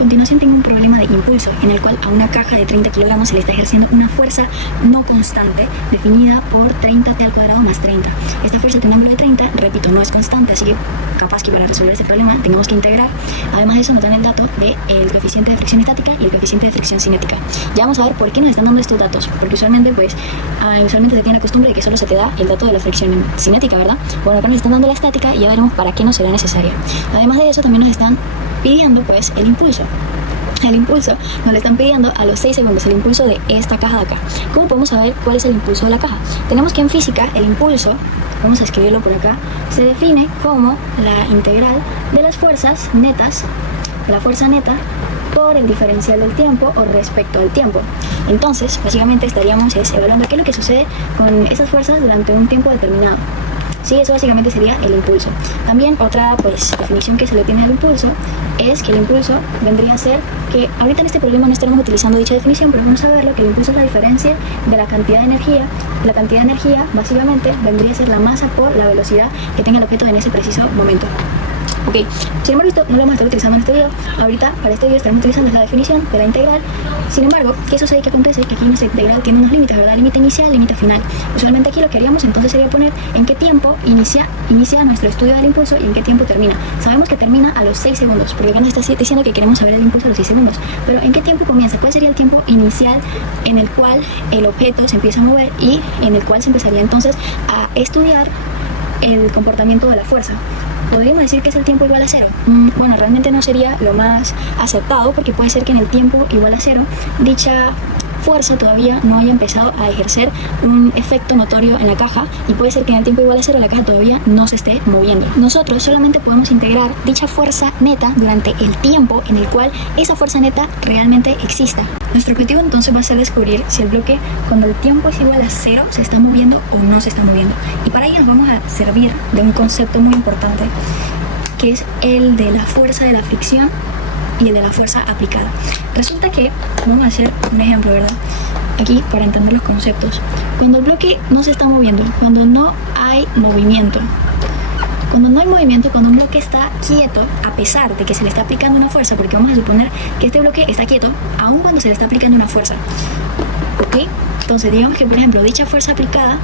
continuación tengo un problema de impulso en el cual a una caja de 30 kilogramos se le está ejerciendo una fuerza no constante definida por 30t al cuadrado más 30. Esta fuerza de un ángulo de 30, repito, no es constante, así que capaz que para resolver este problema tengamos que integrar. Además de eso nos dan el dato del coeficiente de fricción estática y el coeficiente de fricción cinética. Ya vamos a ver por qué nos están dando estos datos, porque usualmente usualmente se tiene la costumbre de que solo se te da el dato de la fricción cinética, ¿verdad? Bueno, acá nos están dando la estática y ya veremos para qué nos será necesaria. Además de eso también nos están pidiendo pues el impulso. El impulso nos lo están pidiendo a los 6 segundos, el impulso de esta caja de acá. ¿Cómo podemos saber cuál es el impulso de la caja? Tenemos que en física el impulso, vamos a escribirlo por acá, se define como la integral de las fuerzas netas, de la fuerza neta por el diferencial del tiempo o respecto al tiempo. Entonces, básicamente estaríamos evaluando qué es lo que sucede con esas fuerzas durante un tiempo determinado. Sí, eso básicamente sería el impulso. También otra definición que se le tiene al impulso es que el impulso vendría a ser que ahorita en este problema no estaremos utilizando dicha definición, pero vamos a verlo que el impulso es la diferencia de la cantidad de energía. La cantidad de energía básicamente vendría a ser la masa por la velocidad que tenga el objeto en ese preciso momento. Ok, sin embargo esto no lo vamos a estar utilizando en este video. Ahorita para este video estaremos utilizando la definición de la integral. Sin embargo, ¿qué sucede? ¿Qué acontece? Que aquí nuestra integral tiene unos límites, ¿verdad? Límite inicial, límite final. Usualmente aquí lo que haríamos entonces sería poner en qué tiempo inicia nuestro estudio del impulso y en qué tiempo termina. Sabemos que termina a los 6 segundos, porque acá nos está diciendo que queremos saber el impulso a los 6 segundos. Pero ¿en qué tiempo comienza? ¿Cuál sería el tiempo inicial en el cual el objeto se empieza a mover y en el cual se empezaría entonces a estudiar el comportamiento de la fuerza? ¿Podríamos decir que es el tiempo igual a 0? Bueno, realmente no sería lo más acertado, porque puede ser que en el tiempo igual a 0 dicha fuerza todavía no haya empezado a ejercer un efecto notorio en la caja, y puede ser que en el tiempo igual a 0 la caja todavía no se esté moviendo. Nosotros solamente podemos integrar dicha fuerza neta durante el tiempo en el cual esa fuerza neta realmente exista. Nuestro objetivo entonces va a ser descubrir si el bloque cuando el tiempo es igual a 0 se está moviendo o no se está moviendo, y para ello nos vamos a servir de un concepto muy importante que es el de la fuerza de la fricción y el de la fuerza aplicada. Resulta que, vamos a hacer un ejemplo, ¿verdad? Aquí para entender los conceptos. Cuando el bloque no se está moviendo, cuando no hay movimiento, cuando un bloque está quieto, a pesar de que se le está aplicando una fuerza, porque vamos a suponer que este bloque está quieto, aun cuando se le está aplicando una fuerza. ¿Ok? Entonces, digamos que, por ejemplo, dicha fuerza aplicada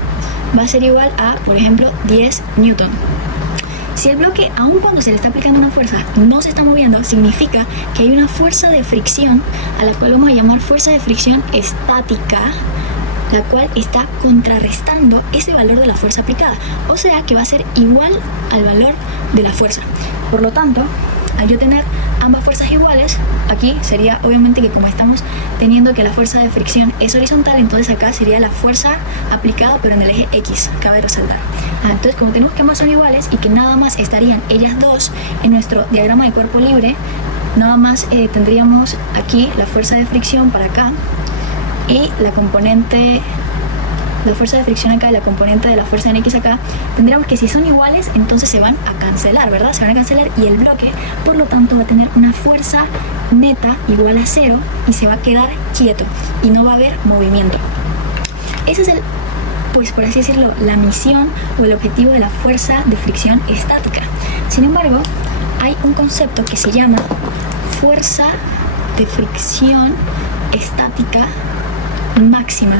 va a ser igual a, por ejemplo, 10 newton. Si el bloque, aun cuando se le está aplicando una fuerza, no se está moviendo, significa que hay una fuerza de fricción, a la cual vamos a llamar fuerza de fricción estática, la cual está contrarrestando ese valor de la fuerza aplicada. O sea que va a ser igual al valor de la fuerza. Por lo tanto, al yo tener ambas fuerzas iguales, aquí sería obviamente que como estamos teniendo que la fuerza de fricción es horizontal, entonces acá sería la fuerza aplicada pero en el eje X, cabe resaltar. Entonces como tenemos que ambas son iguales y que nada más estarían ellas dos en nuestro diagrama de cuerpo libre, nada más tendríamos aquí la fuerza de fricción para acá y la componente, la fuerza de fricción acá y la componente de la fuerza en X acá. Tendríamos que si son iguales, entonces se van a cancelar, ¿verdad? Se van a cancelar y el bloque, por lo tanto, va a tener una fuerza neta igual a 0 y se va a quedar quieto y no va a haber movimiento. Ese es pues por así decirlo, la misión o el objetivo de la fuerza de fricción estática. Sin embargo, hay un concepto que se llama fuerza de fricción estática máxima.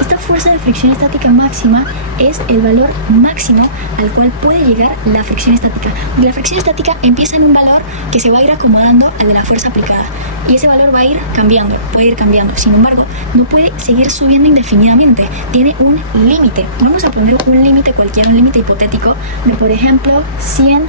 Esta fuerza de fricción estática máxima es el valor máximo al cual puede llegar la fricción estática. La fricción estática empieza en un valor que se va a ir acomodando al de la fuerza aplicada y ese valor va a ir cambiando, puede ir cambiando. Sin embargo, no puede seguir subiendo indefinidamente, tiene un límite. Vamos a poner un límite cualquiera, un límite hipotético de, por ejemplo, 100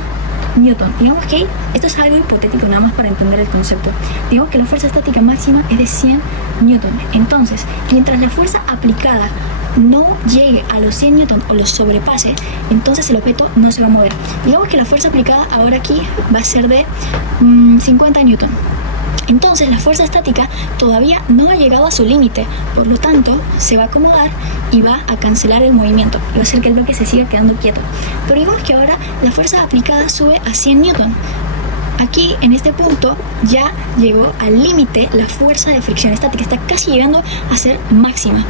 newton. Digamos que esto es algo hipotético nada más para entender el concepto. Digamos que la fuerza estática máxima es de 100 newton. Entonces, mientras la fuerza aplicada no llegue a los 100 newton o los sobrepase, entonces el objeto no se va a mover. Digamos que la fuerza aplicada ahora aquí va a ser de 50 newton. Entonces la fuerza estática todavía no ha llegado a su límite, por lo tanto se va a acomodar y va a cancelar el movimiento y va a hacer que el bloque se siga quedando quieto. Pero digamos que ahora la fuerza aplicada sube a 100 newton. Aquí en este punto ya llegó al límite la fuerza de fricción estática, está casi llegando a ser máxima.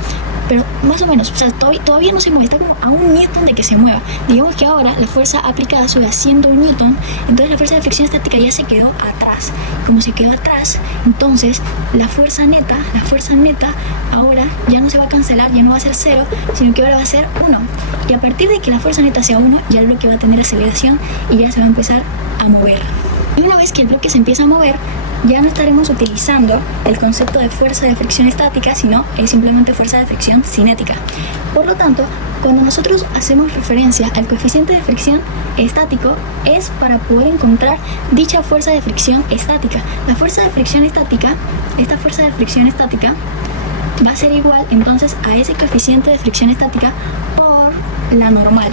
Pero más o menos, o sea, todavía no se mueve, está como a 1 newton de que se mueva. Digamos que ahora la fuerza aplicada sube a 101 newton, entonces la fuerza de fricción estática ya se quedó atrás. Como se quedó atrás, entonces la fuerza neta ahora ya no se va a cancelar, ya no va a ser 0, sino que ahora va a ser 1. Y a partir de que la fuerza neta sea 1, ya el bloque va a tener aceleración y ya se va a empezar a mover. Y una vez que el bloque se empieza a mover, ya no estaremos utilizando el concepto de fuerza de fricción estática, sino es simplemente fuerza de fricción cinética. Por lo tanto, cuando nosotros hacemos referencia al coeficiente de fricción estático, es para poder encontrar dicha fuerza de fricción estática. La fuerza de fricción estática, esta fuerza de fricción estática, va a ser igual entonces a ese coeficiente de fricción estática por la normal.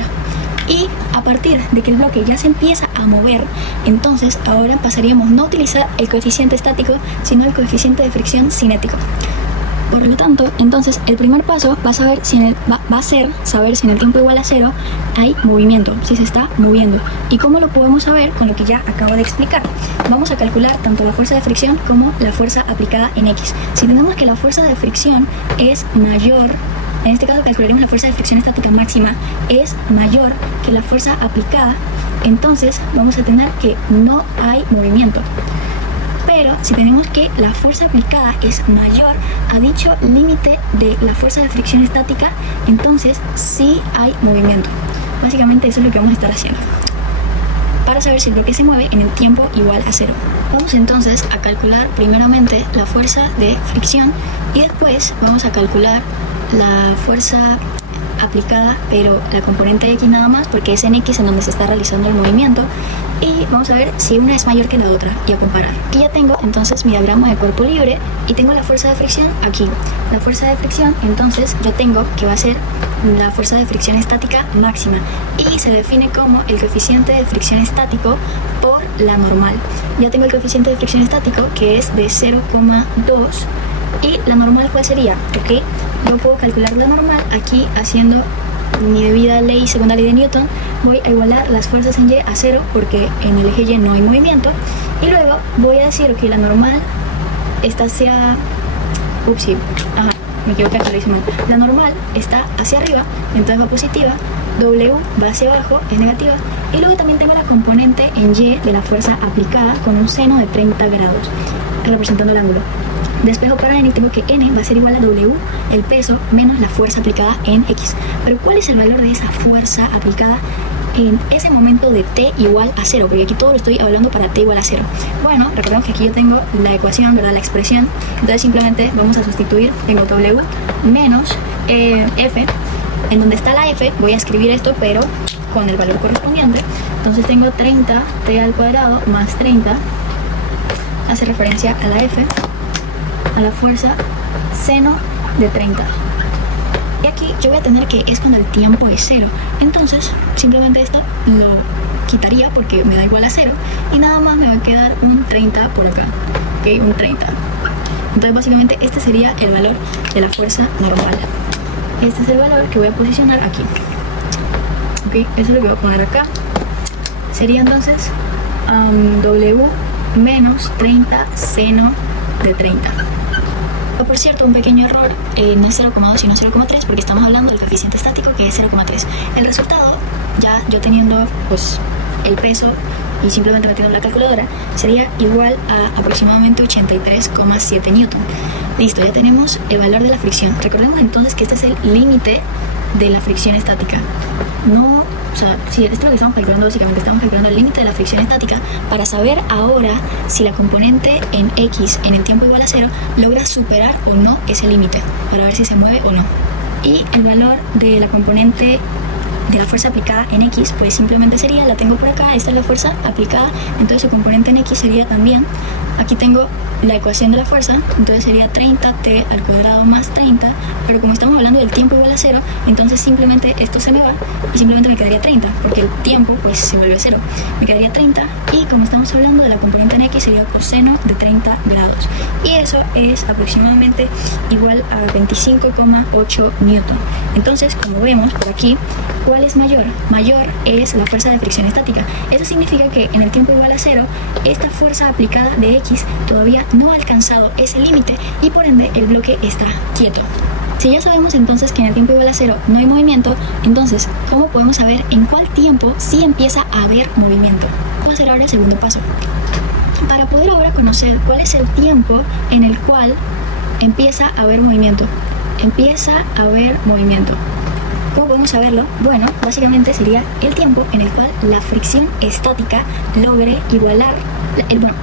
Y a partir de que el bloque ya se empieza a mover, entonces ahora pasaríamos no a utilizar el coeficiente estático, sino el coeficiente de fricción cinético. Por lo tanto, entonces el primer paso va a ser saber si en el tiempo igual a 0 hay movimiento, si se está moviendo. ¿Y cómo lo podemos saber? Con lo que ya acabo de explicar. Vamos a calcular tanto la fuerza de fricción como la fuerza aplicada en X. Si tenemos que la fuerza de fricción es mayor, en este caso calcularemos la fuerza de fricción estática máxima es mayor que la fuerza aplicada, entonces vamos a tener que no hay movimiento. Pero si tenemos que la fuerza aplicada es mayor a dicho límite de la fuerza de fricción estática, entonces sí hay movimiento. Básicamente eso es lo que vamos a estar haciendo para saber si el bloque se mueve en el tiempo igual a 0. Vamos entonces a calcular primeramente la fuerza de fricción y después vamos a calcular la fuerza aplicada, pero la componente X nada más, porque es en X en donde se está realizando el movimiento, y vamos a ver si una es mayor que la otra y a comparar. Aquí ya tengo entonces mi diagrama de cuerpo libre y tengo la fuerza de fricción aquí. La fuerza de fricción entonces yo tengo que va a ser la fuerza de fricción estática máxima y se define como el coeficiente de fricción estático por la normal. Ya tengo el coeficiente de fricción estático que es de 0,2. ¿Y la normal cuál sería? ¿Ok? Yo puedo calcular la normal aquí haciendo mi debida ley, segunda ley de Newton. Voy a igualar las fuerzas en Y a 0 porque en el eje Y no hay movimiento. Y luego voy a decir que la normal, esta hacia... Upsi, ajá, me equivoqué, acá lo hice mal. La normal está hacia arriba, entonces va positiva. W va hacia abajo, es negativa. Y luego también tengo la componente en Y de la fuerza aplicada con un seno de 30 grados, representando el ángulo. Despejo para N y tengo que N va a ser igual a W, el peso, menos la fuerza aplicada en X. Pero ¿cuál es el valor de esa fuerza aplicada en ese momento de T igual a 0? Porque aquí todo lo estoy hablando para T igual a 0. Bueno, recordemos que aquí yo tengo la ecuación, ¿verdad? La expresión. Entonces simplemente vamos a sustituir, tengo W menos F. En donde está la F voy a escribir esto, pero con el valor correspondiente. Entonces tengo 30 T al cuadrado más 30, hace referencia a la F, a la fuerza seno de 30. Y aquí yo voy a tener que es cuando el tiempo es 0. Entonces simplemente esto lo quitaría porque me da igual a 0 y nada más me va a quedar un 30 por acá. Ok, un 30. Entonces básicamente este sería el valor de la fuerza normal. Este es el valor que voy a posicionar aquí. Ok, eso es lo que voy a poner acá. Sería entonces W menos 30 seno de 30. Por cierto, un pequeño error, no es 0,2 sino 0,3 porque estamos hablando del coeficiente estático que es 0,3. El resultado, ya yo teniendo pues el peso y simplemente metiendo la calculadora, sería igual a aproximadamente 83,7 newton. Listo, ya tenemos el valor de la fricción. Recordemos entonces que este es el límite de la fricción estática. No, o sea, sí, esto es lo que estamos calculando básicamente. Estamos calculando el límite de la fricción estática para saber ahora si la componente en X en el tiempo igual a 0 logra superar o no ese límite, para ver si se mueve o no. Y el valor de la componente de la fuerza aplicada en X, pues simplemente sería, la tengo por acá, esta es la fuerza aplicada, entonces su componente en X sería también, aquí tengo la ecuación de la fuerza, entonces sería 30t al cuadrado más 30, pero como estamos hablando del tiempo igual a 0, entonces simplemente esto se me va y simplemente me quedaría 30, porque el tiempo pues se vuelve 0, me quedaría 30 y como estamos hablando de la componente en X sería coseno de 30 grados y eso es aproximadamente igual a 25,8 newton. Entonces como vemos por aquí, ¿cuál es mayor? Mayor es la fuerza de fricción estática. Eso significa que en el tiempo igual a 0, esta fuerza aplicada de X todavía no ha alcanzado ese límite y por ende el bloque está quieto. Si ya sabemos entonces que en el tiempo igual a 0 no hay movimiento, entonces, ¿cómo podemos saber en cuál tiempo sí empieza a haber movimiento? Vamos a hacer ahora el segundo paso. Para poder ahora conocer cuál es el tiempo en el cual empieza a haber movimiento. Empieza a haber movimiento. ¿Cómo podemos saberlo? Bueno, básicamente sería el tiempo en el cual la fricción estática logre igualar,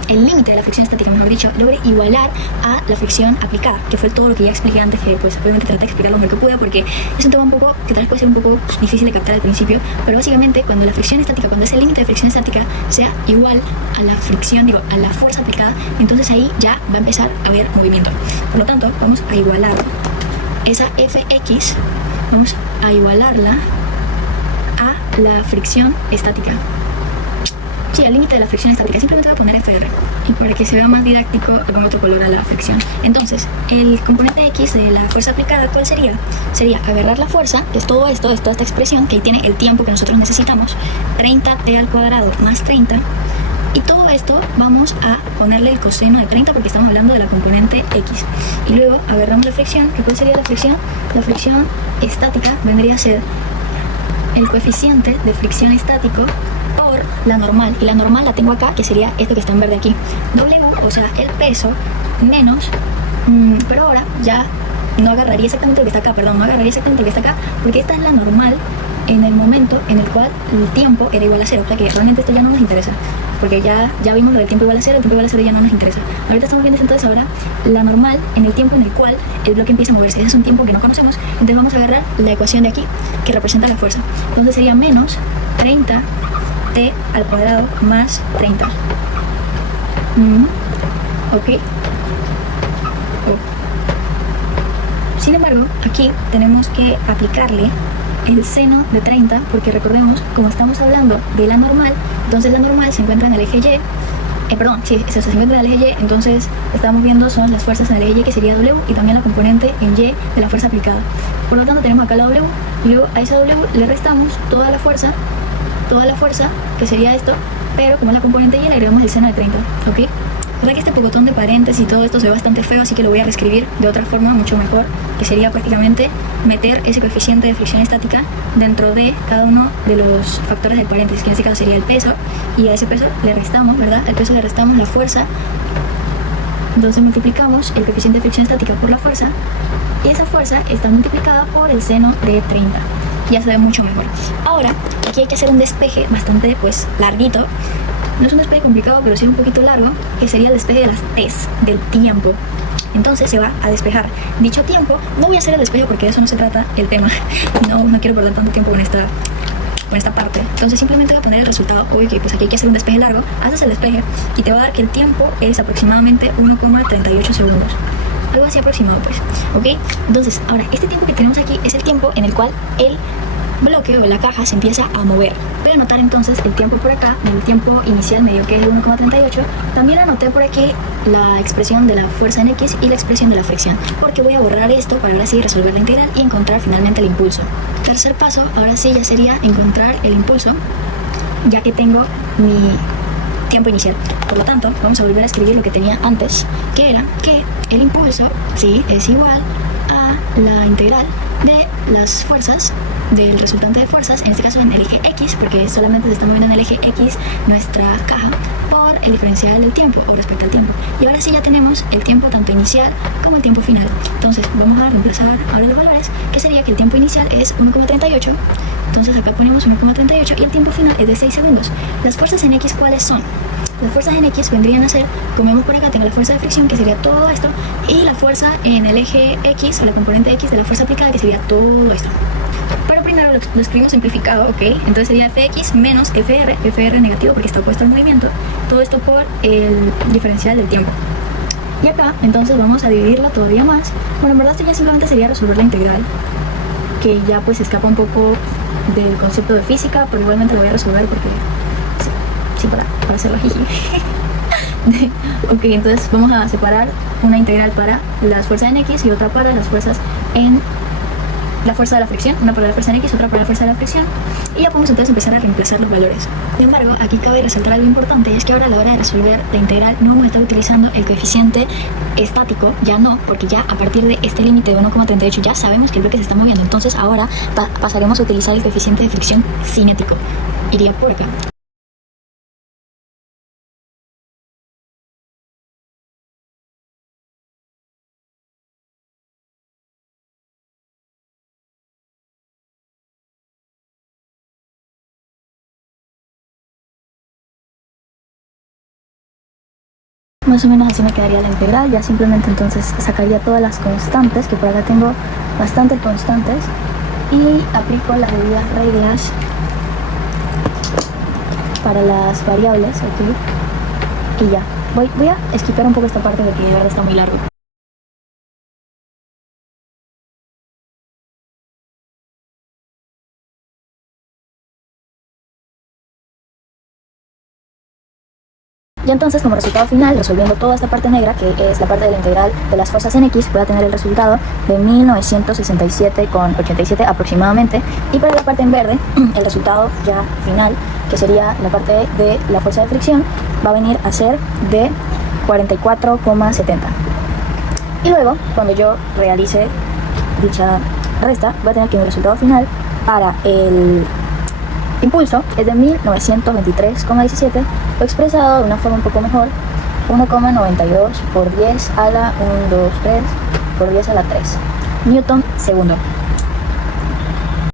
el límite de la fricción estática, mejor dicho, logre igualar a la fricción aplicada, que fue todo lo que ya expliqué antes, que pues obviamente traté de explicar lo mejor que pude, porque es un tema un poco, que tal vez puede ser un poco difícil de captar al principio, pero básicamente cuando la fricción estática, cuando ese límite de fricción estática sea igual a la fricción, a la fuerza aplicada, entonces ahí ya va a empezar a haber movimiento. Por lo tanto, vamos a igualar esa Fx, vamos a igualarla a la fricción estática. Sí, al límite de la fricción estática. Simplemente voy a poner FR. Y para que se vea más didáctico, le pongo otro color a la fricción. Entonces, el componente X de la fuerza aplicada, ¿cuál sería? Sería agarrar la fuerza, que es todo esto, es toda esta expresión, que ahí tiene el tiempo que nosotros necesitamos, 30t al cuadrado más 30. Y todo esto vamos a ponerle el coseno de 30 porque estamos hablando de la componente X. Y luego agarramos la fricción, que ¿cuál sería la fricción? La fricción estática vendría a ser el coeficiente de fricción estático por la normal. Y la normal la tengo acá, que sería esto que está en verde aquí. W, o sea, el peso menos, pero ahora ya no agarraría exactamente lo que está acá, no agarraría exactamente lo que está acá, porque esta es la normal en el momento en el cual el tiempo era igual a 0. O sea que realmente esto ya no nos interesa, porque ya vimos lo del tiempo igual a 0, el tiempo igual a 0 ya no nos interesa. Ahorita estamos viendo entonces ahora la normal en el tiempo en el cual el bloque empieza a moverse. Ese es un tiempo que no conocemos, entonces vamos a agarrar la ecuación de aquí, que representa la fuerza. Entonces sería menos 30t al cuadrado más 30. Ok. Sin embargo, aquí tenemos que aplicarle el seno de 30, porque recordemos, como estamos hablando de la normal, entonces la normal se encuentra en el eje Y, se encuentra en el eje Y, entonces estamos viendo son las fuerzas en el eje Y, que sería W, y también la componente en Y de la fuerza aplicada. Por lo tanto tenemos acá la W, y luego a esa W le restamos toda la fuerza, que sería esto, pero como es la componente Y, le agregamos el seno de 30, ¿ok? O sea que este pocotón de paréntesis y todo esto se ve bastante feo, así que lo voy a reescribir de otra forma mucho mejor, que sería prácticamente meter ese coeficiente de fricción estática dentro de cada uno de los factores del paréntesis, que en este caso sería el peso, y a ese peso le restamos, ¿verdad? Al peso le restamos la fuerza, entonces multiplicamos el coeficiente de fricción estática por la fuerza, y esa fuerza está multiplicada por el seno de 30. Ya se ve mucho mejor. Ahora, aquí hay que hacer un despeje bastante, larguito. No es un despeje complicado, pero sí un poquito largo, que sería el despeje de las T's, del tiempo. Entonces se va a despejar dicho tiempo. No voy a hacer el despeje porque de eso no se trata el tema. No quiero perder tanto tiempo con esta parte. Entonces simplemente voy a poner el resultado. Oye, que pues aquí hay que hacer un despeje largo. Haces el despeje y te va a dar que el tiempo es aproximadamente 1,38 segundos. Algo así aproximado, pues. ¿Ok? Entonces, ahora, este tiempo que tenemos aquí es el tiempo en el cual el bloque o la caja se empieza a mover. Voy a anotar entonces el tiempo por acá, el tiempo inicial medio, que es de 1,38. También anoté por aquí la expresión de la fuerza en X y la expresión de la fricción, porque voy a borrar esto para ahora sí resolver la integral y encontrar finalmente el impulso. Tercer paso, ahora sí ya sería encontrar el impulso, ya que tengo mi tiempo inicial. Por lo tanto, vamos a volver a escribir lo que tenía antes, que era que el impulso, sí, es igual a la integral de las fuerzas, del resultante de fuerzas, en este caso en el eje X, porque solamente se está moviendo en el eje X nuestra caja, por el diferencial del tiempo o respecto al tiempo. Y ahora sí ya tenemos el tiempo tanto inicial como el tiempo final. Entonces vamos a reemplazar ahora los valores, que sería que el tiempo inicial es 1,38. Entonces acá ponemos 1,38 y el tiempo final es de 6 segundos. Las fuerzas en X, ¿cuáles son? Las fuerzas en X vendrían a ser, como vemos por acá, tengo la fuerza de fricción, que sería todo esto, y la fuerza en el eje X, o la componente X de la fuerza aplicada, que sería todo esto. Pero primero lo escribimos simplificado, ¿ok? Entonces sería Fx menos FR negativo porque está opuesto al movimiento, todo esto por el diferencial del tiempo. Y acá, entonces vamos a dividirlo todavía más. Bueno, en verdad esto ya simplemente sería resolver la integral, que ya pues escapa un poco del concepto de física, pero igualmente lo voy a resolver porque sí para hacerlo jiji. Ok, entonces vamos a separar una integral para las fuerzas en X y otra para las fuerzas en la fuerza de la fricción, una por la fuerza en X, otra por la fuerza de la fricción, y ya podemos entonces empezar a reemplazar los valores. Sin embargo, aquí cabe resaltar algo importante, y es que ahora a la hora de resolver la integral no vamos a estar utilizando el coeficiente estático, ya no, porque ya a partir de este límite de 1,38 ya sabemos que el bloque se está moviendo. Entonces ahora pasaremos a utilizar el coeficiente de fricción cinético. Iría por acá. Más o menos así me quedaría la integral, ya simplemente entonces sacaría todas las constantes, que por acá tengo bastantes constantes, y aplico las debidas reglas para las variables aquí, y ya. Voy a esquivar un poco esta parte porque de verdad está muy largo. Y entonces, como resultado final, resolviendo toda esta parte negra, que es la parte de la integral de las fuerzas en X, voy a tener el resultado de 1967,87 aproximadamente. Y para la parte en verde, el resultado ya final, que sería la parte de la fuerza de fricción, va a venir a ser de 44,70. Y luego, cuando yo realice dicha resta, voy a tener que mi resultado final para el impulso es de 1923,17, o expresado de una forma un poco mejor, 1,92 por 10 a la 1, 2, 3 por 10 a la 3 Newton segundo.